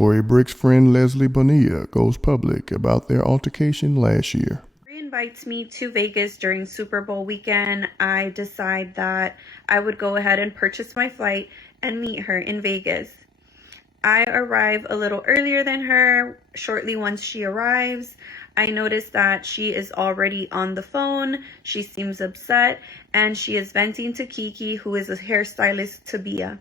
Tori Brixx friend Leslie Bonilla goes public about their altercation last year. Tori invites me to Vegas during Super Bowl weekend. I decide that I would go ahead and purchase my flight and meet her in Vegas. I arrive a little earlier than her. Shortly once she arrives, I notice that she is already on the phone. She seems upset and she is venting to Kiki, who is a hairstylist to Bia.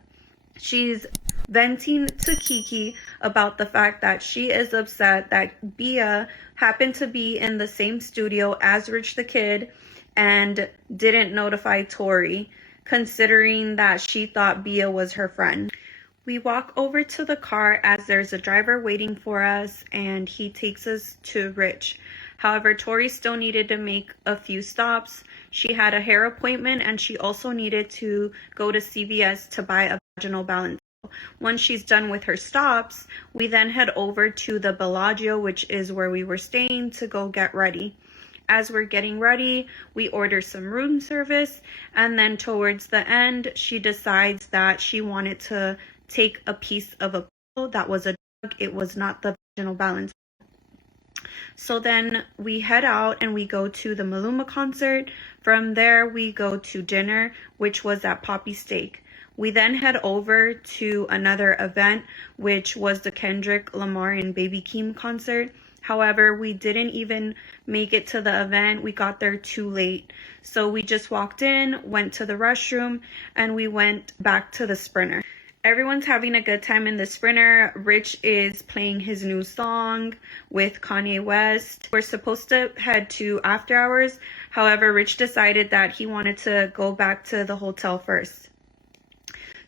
She's venting to Kiki about the fact that she is upset that Bia happened to be in the same studio as Rich the Kid and didn't notify Tori, considering that she thought Bia was her friend. We walk over to the car as there's a driver waiting for us and he takes us to Rich. However, Tori still needed to make a few stops. She had a hair appointment and she also needed to go to CVS to buy a vaginal balance. Once she's done with her stops, we then head over to the Bellagio, which is where we were staying, to go get ready. As we're getting ready, we order some room service, and then towards the end, she decides that she wanted to take a piece of a pill that was a drug. It was not the vaginal balance. So then we head out and we go to the Maluma concert. From there, we go to dinner, which was at Poppy Steak. We then head over to another event, which was the Kendrick Lamar and Baby Keem concert. However, we didn't even make it to the event. We got there too late. So we just walked in, went to the restroom, and we went back to the Sprinter. Everyone's having a good time in the Sprinter. Rich is playing his new song with Kanye West. We're supposed to head to after hours. However, Rich decided that he wanted to go back to the hotel first.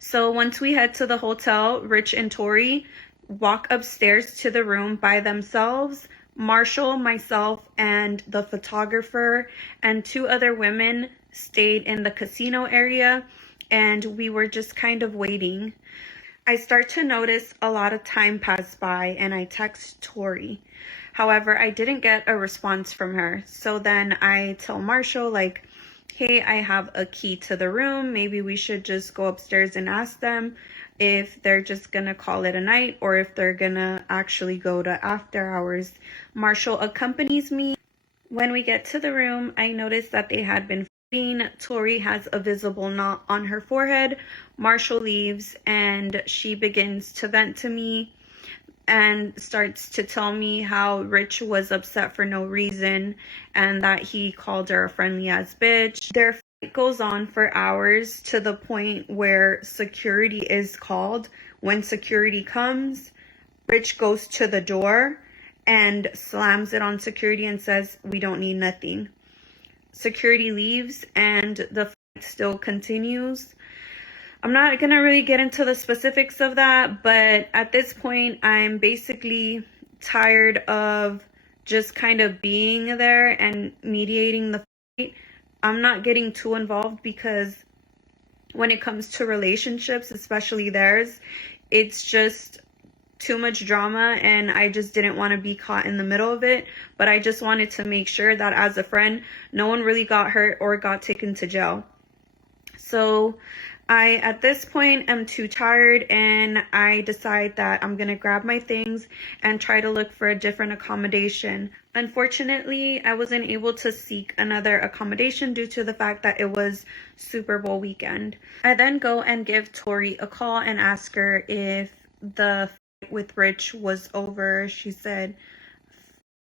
So once we head to the hotel, Rich and Tori walk upstairs to the room by themselves. Marshall, myself, and the photographer and two other women stayed in the casino area, and we were just kind of waiting. I start to notice a lot of time pass by and I text Tori. However, I didn't get a response from her. So then I tell Marshall, like, hey, I have a key to the room. Maybe we should just go upstairs and ask them if they're just gonna call it a night or if they're gonna actually go to after hours. Marshall accompanies me. When we get to the room, I notice that they had been fighting. Tori has a visible knot on her forehead. Marshall leaves and she begins to vent to me and starts to tell me how Rich was upset for no reason and that he called her a friendly ass bitch. Their fight goes on for hours to the point where security is called. When security comes, Rich goes to the door and slams it on security and says, "We don't need nothing." Security leaves and the fight still continues. I'm not going to really get into the specifics of that, but at this point, I'm basically tired of just kind of being there and mediating the fight. I'm not getting too involved because when it comes to relationships, especially theirs, it's just too much drama and I just didn't want to be caught in the middle of it. But I just wanted to make sure that as a friend, no one really got hurt or got taken to jail. So I, at this point, am too tired and I decide that I'm going to grab my things and try to look for a different accommodation. Unfortunately, I wasn't able to seek another accommodation due to the fact that it was Super Bowl weekend. I then go and give Tori a call and ask her if the fight with Rich was over. She said,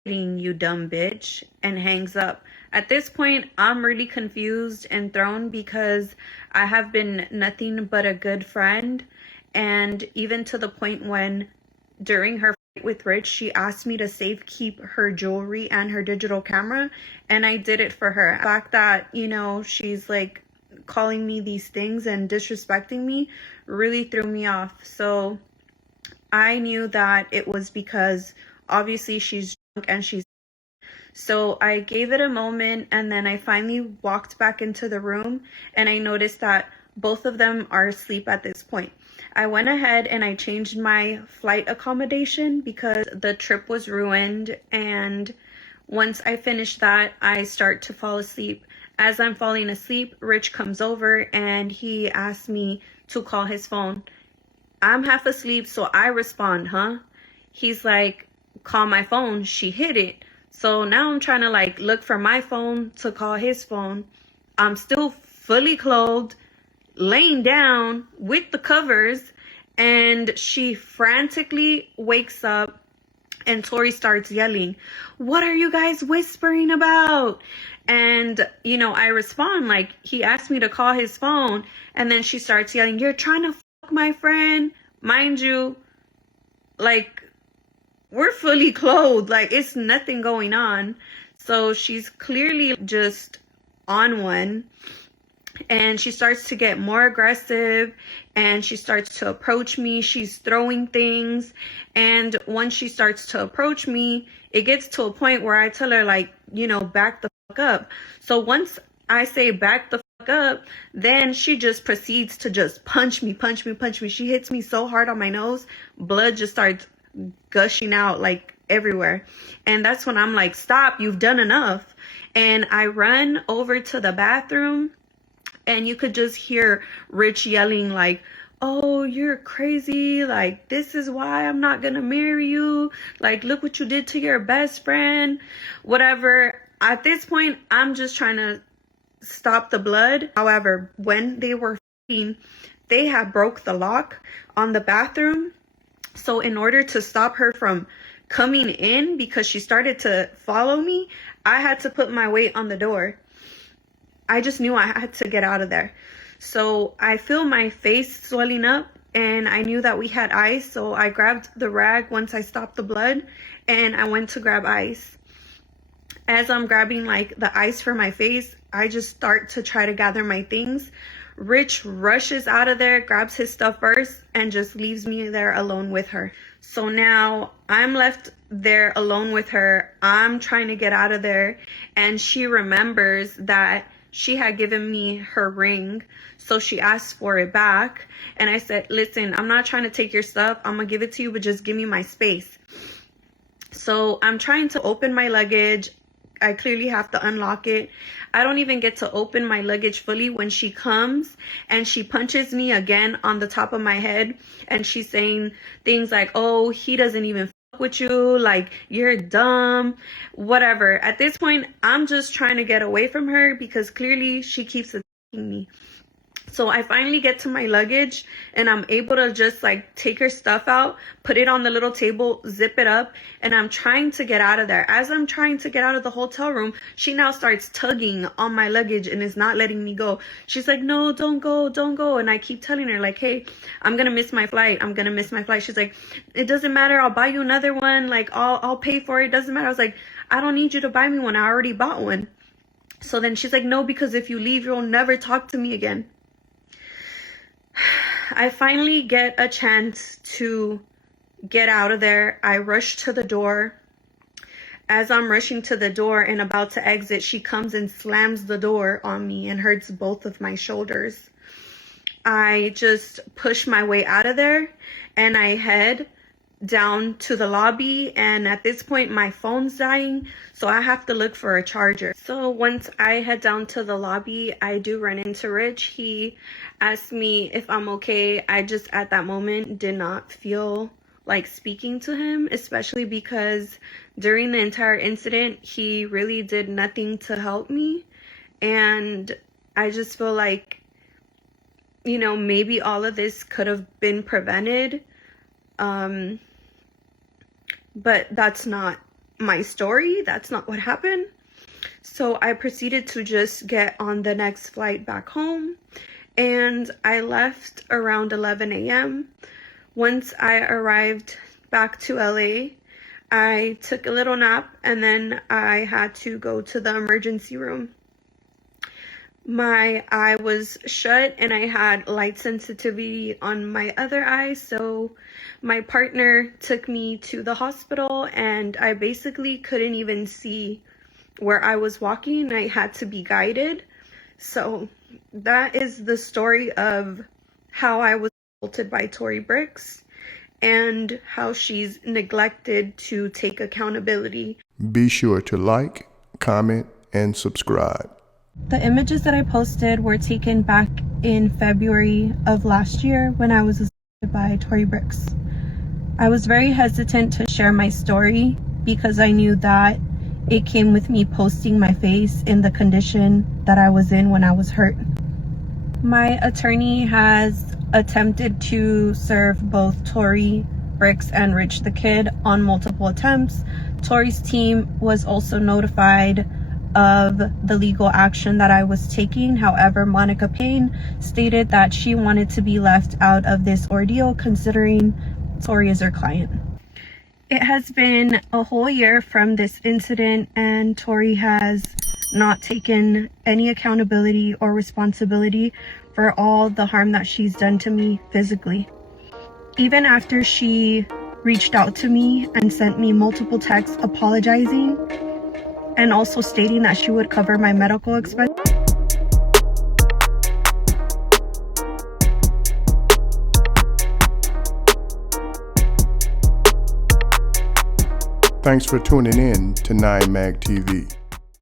"You dumb bitch," and hangs up. At this point, I'm really confused and thrown because I have been nothing but a good friend. And even to the point when during her fight with Rich, she asked me to safe keep her jewelry and her digital camera. And I did it for her. The fact that, you know, she's like calling me these things and disrespecting me really threw me off. So I knew that it was because obviously she's drunk and she's. So I gave it a moment and then I finally walked back into the room and I noticed that both of them are asleep at this point. I went ahead and I changed my flight accommodation because the trip was ruined, and once I finish that, I start to fall asleep. As I'm falling asleep, Rich comes over and he asks me to call his phone. I'm half asleep, so I respond, "Huh?" he's like, call my phone. She hid it. So now I'm trying to like look for my phone to call his phone. I'm still fully clothed, laying down with the covers, and she frantically wakes up and Tori starts yelling, "What are you guys whispering about?" And, you know, I respond like, he asked me to call his phone. And then she starts yelling, "You're trying to fuck my friend." Mind you, like, we're fully clothed. Like, it's nothing going on. So she's clearly just on one. And she starts to get more aggressive and she starts to approach me. She's throwing things. And once she starts to approach me, it gets to a point where I tell her, like, you know, back the fuck up. So once I say back the fuck up, then she just proceeds to just punch me. She hits me so hard on my nose, blood just starts gushing out like everywhere. And that's when I'm like, stop, you've done enough. And I run over to the bathroom. And you could just hear Rich yelling like, "Oh, you're crazy. Like, this is why I'm not going to marry you. Like, look what you did to your best friend." Whatever. At this point, I'm just trying to stop the blood. However, when they were fighting, they had broke the lock on the bathroom. So in order to stop her from coming in, because she started to follow me, I had to put my weight on the door. I just knew I had to get out of there. So I feel my face swelling up and I knew that we had ice. So I grabbed the rag once I stopped the blood and I went to grab ice. As I'm grabbing like the ice for my face, I just start to try to gather my things. Rich rushes out of there, grabs his stuff first, and just leaves me there alone with her. So now I'm left there alone with her. I'm trying to get out of there. And she remembers that she had given me her ring, so she asked for it back. And I said, "Listen, I'm not trying to take your stuff. I'm gonna give it to you, but just give me my space." So I'm trying to open my luggage. I clearly have to unlock it. I don't even get to open my luggage fully when she comes and she punches me again on the top of my head. And she's saying things like, "Oh, he doesn't even with you, like, you're dumb," whatever. At this point, I'm just trying to get away from her because clearly she keeps attacking me. So I finally get to my luggage and I'm able to just like take her stuff out, put it on the little table, zip it up, and I'm trying to get out of there. As I'm trying to get out of the hotel room, she now starts tugging on my luggage and is not letting me go. She's like, "No, don't go, don't go." And I keep telling her like, "Hey, I'm gonna miss my flight. I'm gonna miss my flight." She's like, "It doesn't matter. I'll buy you another one. Like, I'll pay for it. It doesn't matter." I was like, "I don't need you to buy me one. I already bought one." So then she's like, "No, because if you leave, you'll never talk to me again." I finally get a chance to get out of there. I rush to the door. As I'm rushing to the door and about to exit, she comes and slams the door on me and hurts both of my shoulders. I just push my way out of there and I head down to the lobby, and at this point my phone's dying, so I have to look for a charger. So once I head down to the lobby, I do run into Rich. He asked me if I'm okay. I just at that moment did not feel like speaking to him, especially because during the entire incident he really did nothing to help me. And I just feel like, you know, maybe all of this could have been prevented. But that's not my story. That's not what happened. So I proceeded to just get on the next flight back home. And I left around 11 a.m. Once I arrived back to LA, I took a little nap and then I had to go to the emergency room. My eye was shut and I had light sensitivity on my other eye, so my partner took me to the hospital and I basically couldn't even see where I was walking. I had to be guided. So that is the story of how I was assaulted by Tori Brixx and how she's neglected to take accountability. Be sure to like, comment, and subscribe. The images that I posted were taken back in February of last year when I was assaulted by Tori Brixx. I was very hesitant to share my story because I knew that it came with me posting my face in the condition that I was in when I was hurt. My attorney has attempted to serve both Tori Brixx and Rich the Kid on multiple attempts. Tori's team was also notified of the legal action that I was taking. However, Monica Payne stated that she wanted to be left out of this ordeal considering Tori is her client. It has been a whole year from this incident, and Tori has not taken any accountability or responsibility for all the harm that she's done to me physically. Even after she reached out to me and sent me multiple texts apologizing and also stating that she would cover my medical expenses. Thanks for tuning in to 9 Mag TV.